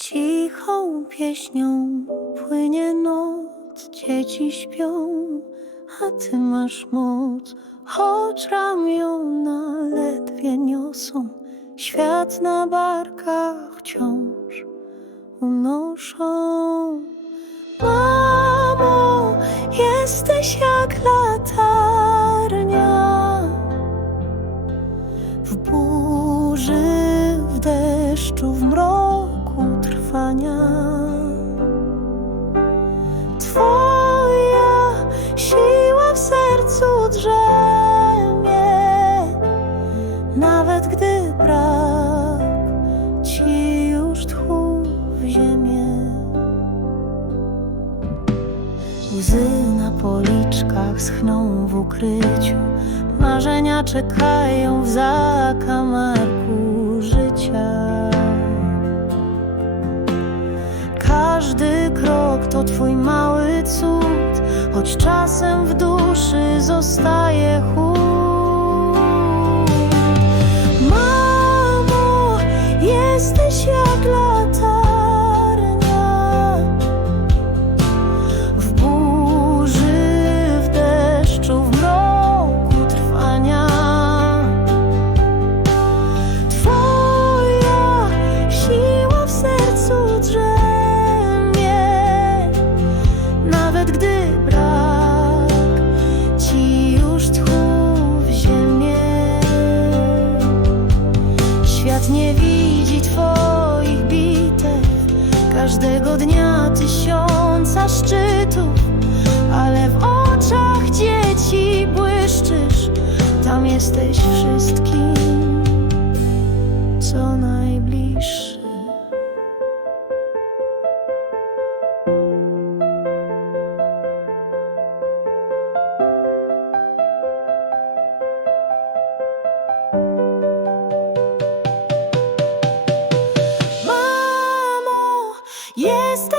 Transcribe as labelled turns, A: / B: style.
A: Cichą pieśnią płynie noc, dzieci śpią, a ty masz moc, choć ramiona ledwie niosą, świat na barkach wciąż unoszą. Mamo, jesteś jak latarnia. W burzy, w deszczu, w mroku trwania. Twoja siła w sercu drzemie, nawet gdy brak ci już tchu w ziemię. Łzy na policzkach schną w ukryciu, marzenia czekają w zakamarku twój mały cud, choć czasem w duszy zostaje chłód. Nie widzi twoich bitew. Każdego dnia tysiąca szczytów Ale w oczach dzieci błyszczysz. Tam jesteś wszystkim Co najbliższe Mamo, jesteś